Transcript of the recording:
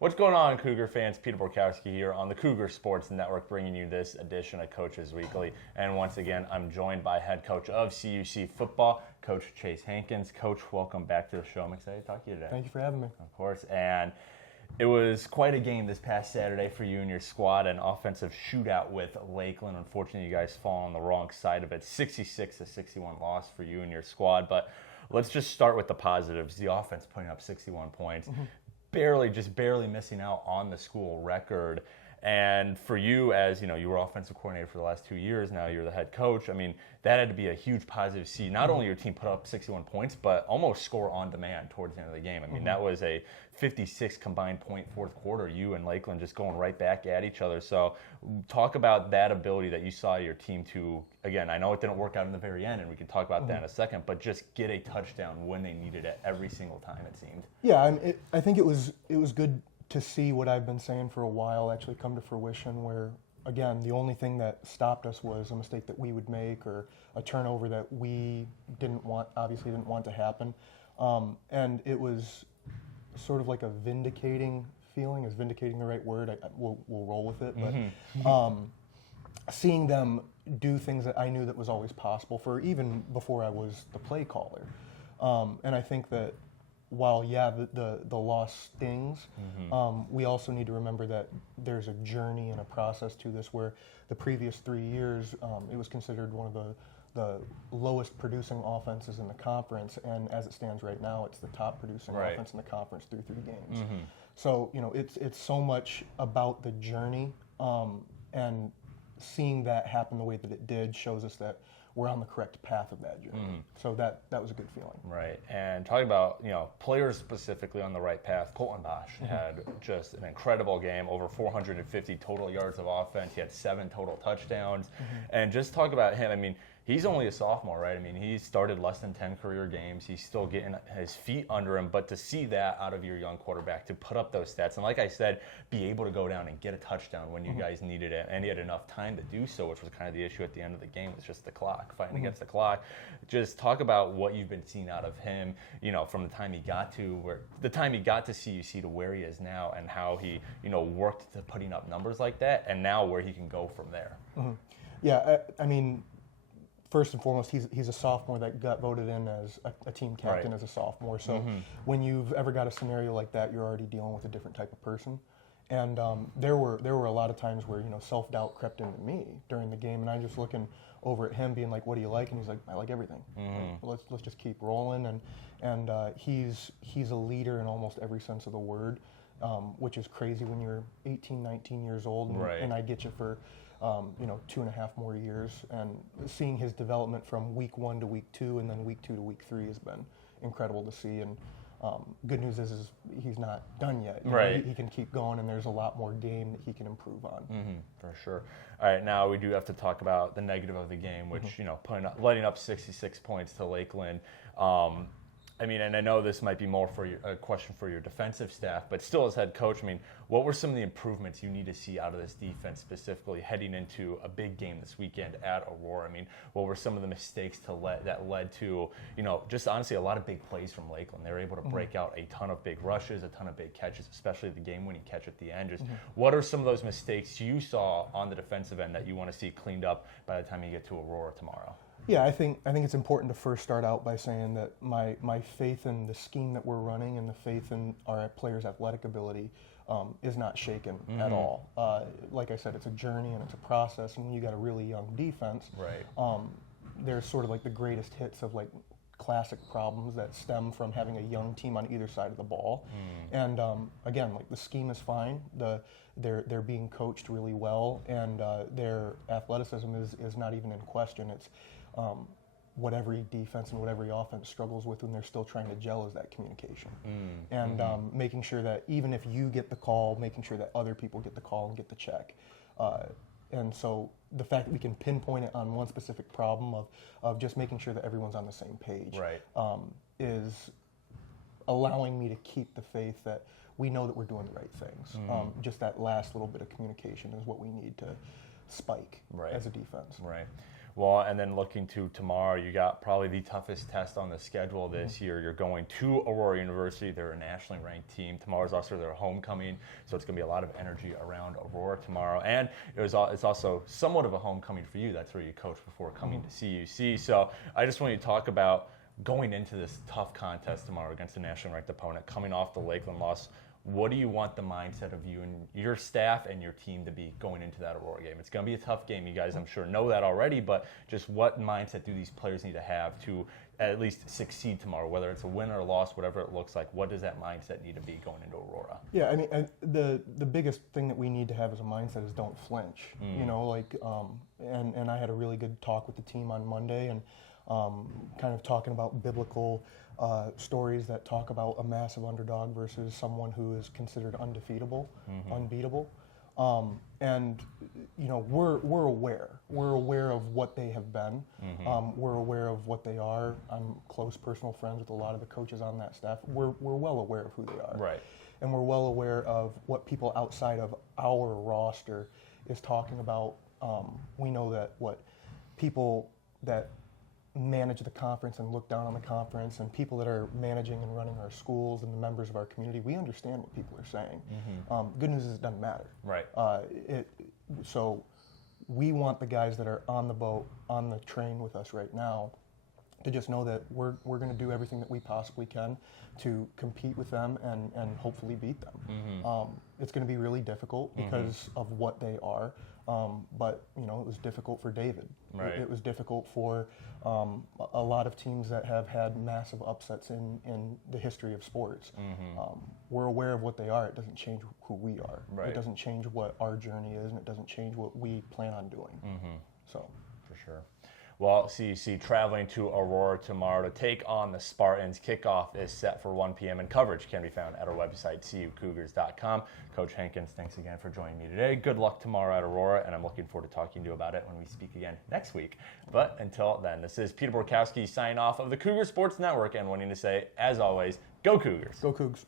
What's going on, Cougar fans? Peter Borkowski here on the Cougar Sports Network, bringing you this edition of Coaches Weekly. And once again, I'm joined by head coach of CUC Football, Coach Chase Hankins. Coach, welcome back to the show. I'm excited to talk to you today. Thank you for having me. Of course. And it was quite a game this past Saturday for you and your squad, an offensive shootout with Lakeland. Unfortunately, you guys fall on the wrong side of it. 66-61 loss for you and your squad. But let's just start with the positives. The offense putting up 61 points. Barely missing out on the school record. And for you, as you know, you were offensive coordinator for the last 2 years. Now you're the head coach. I mean, that had to be a huge positive to see. Not only your team put up 61 points, but almost score on demand towards the end of the game. I mean, that was a 56 combined point fourth quarter. You and Lakeland just going right back at each other. So talk about that ability that you saw your team to, again, I know it didn't work out in the very end, and we can talk about that in a second, but just get a touchdown when they needed it every single time, it seemed. Yeah, I think it was good to see what I've been saying for a while actually come to fruition, where, again, the only thing that stopped us was a mistake that we would make or a turnover that we obviously didn't want to happen. And it was sort of like a vindicating feeling. Is vindicating the right word? We'll roll with it. But seeing them do things that I knew that was always possible for even before I was the play caller. And I think that while, the loss stings, we also need to remember that there's a journey and a process to this where the previous 3 years, it was considered one of the lowest producing offenses in the conference, and as it stands right now, it's the top producing offense in the conference through 3 games. So, you know, it's so much about the journey, and seeing that happen the way that it did shows us that we're on the correct path of that journey. So that was a good feeling. Right. And talking about, you know, players specifically on the right path, Colton Bosch had just an incredible game, over 450 total yards of offense. He had 7 total touchdowns. And just talk about him. I mean, he's only a sophomore, right? I mean, he started less than 10 career games. He's still getting his feet under him. But to see that out of your young quarterback, to put up those stats, and like I said, be able to go down and get a touchdown when you guys needed it, and he had enough time to do so, which was kind of the issue at the end of the game, was just the clock, fighting against the clock. Just talk about what you've been seeing out of him, you know, from the time he got to CUC to where he is now, and how he, you know, worked to putting up numbers like that, and now where he can go from there. Yeah, I mean, first and foremost, he's a sophomore that got voted in as a team captain as a sophomore. So when you've ever got a scenario like that, you're already dealing with a different type of person. And there were a lot of times where, you know, self-doubt crept into me during the game, and I'm just looking over at him being like, what do you like? And he's like, I like everything. Well, let's just keep rolling. And he's a leader in almost every sense of the word, which is crazy when you're 18, 19 years old, and I get you for 2.5 more years, and seeing his development from week 1 to week 2 and then week 2 to week 3 has been incredible to see. And good news is he's not done yet. You know, he can keep going, and there's a lot more game that he can improve on. For sure. All right, now we do have to talk about the negative of the game, which you know, letting up 66 points to Lakeland. I mean, and I know this might be more for a question for your defensive staff, but still as head coach, I mean, what were some of the improvements you need to see out of this defense, specifically heading into a big game this weekend at Aurora? I mean, what were some of the mistakes that led to, you know, just honestly a lot of big plays from Lakeland? They were able to break out a ton of big rushes, a ton of big catches, especially the game-winning catch at the end. Just what are some of those mistakes you saw on the defensive end that you want to see cleaned up by the time you get to Aurora tomorrow? Yeah, I think it's important to first start out by saying that my faith in the scheme that we're running and the faith in our players' athletic ability is not shaken at all. Like I said, it's a journey and it's a process, and when you got a really young defense, there's sort of like the greatest hits of like classic problems that stem from having a young team on either side of the ball. And again, like the scheme is fine. They're being coached really well, and their athleticism is not even in question. It's what every defense and what every offense struggles with when they're still trying to gel is that communication. And making sure that even if you get the call, making sure that other people get the call and get the check. And so the fact that we can pinpoint it on one specific problem of just making sure that everyone's on the same page is allowing me to keep the faith that we know that we're doing the right things. Just that last little bit of communication is what we need to spike as a defense. Well, and then looking to tomorrow, you got probably the toughest test on the schedule this year. You're going to Aurora University. They're a nationally ranked team. Tomorrow's also their homecoming, so it's going to be a lot of energy around Aurora tomorrow. And it's also somewhat of a homecoming for you. That's where you coached before coming to CUC. So I just want you to talk about going into this tough contest tomorrow against a nationally ranked opponent, coming off the Lakeland loss. What do you want the mindset of you and your staff and your team to be going into that Aurora game? It's going to be a tough game. You guys, I'm sure, know that already, but just what mindset do these players need to have to at least succeed tomorrow, whether it's a win or a loss, whatever it looks like? What does that mindset need to be going into Aurora? Yeah, I mean, the biggest thing that we need to have as a mindset is don't flinch. You know, like, and I had a really good talk with the team on Monday, and kind of talking about biblical stories that talk about a massive underdog versus someone who is considered undefeatable, unbeatable. And you know, we're aware of what they have been. We're aware of what they are. I'm close personal friends with a lot of the coaches on that staff. We're well aware of who they are. Right. And we're well aware of what people outside of our roster is talking about. We know that what people that manage the conference and look down on the conference, and people that are managing and running our schools and the members of our community, we understand what people are saying. Good news is it doesn't matter. Right. So we want the guys that are on the boat, on the train with us right now, to just know that we're going to do everything that we possibly can to compete with them and hopefully beat them. It's going to be really difficult because of what they are. But, you know, it was difficult for David. Right. It was difficult for a lot of teams that have had massive upsets in the history of sports. We're aware of what they are. It doesn't change who we are. Right. It doesn't change what our journey is, and it doesn't change what we plan on doing. So, for sure. Well, CUC traveling to Aurora tomorrow to take on the Spartans. Kickoff is set for 1 p.m. and coverage can be found at our website, cucougars.com. Coach Hankins, thanks again for joining me today. Good luck tomorrow at Aurora, and I'm looking forward to talking to you about it when we speak again next week. But until then, this is Peter Borkowski signing off of the Cougar Sports Network and wanting to say, as always, go Cougars. go Cougs.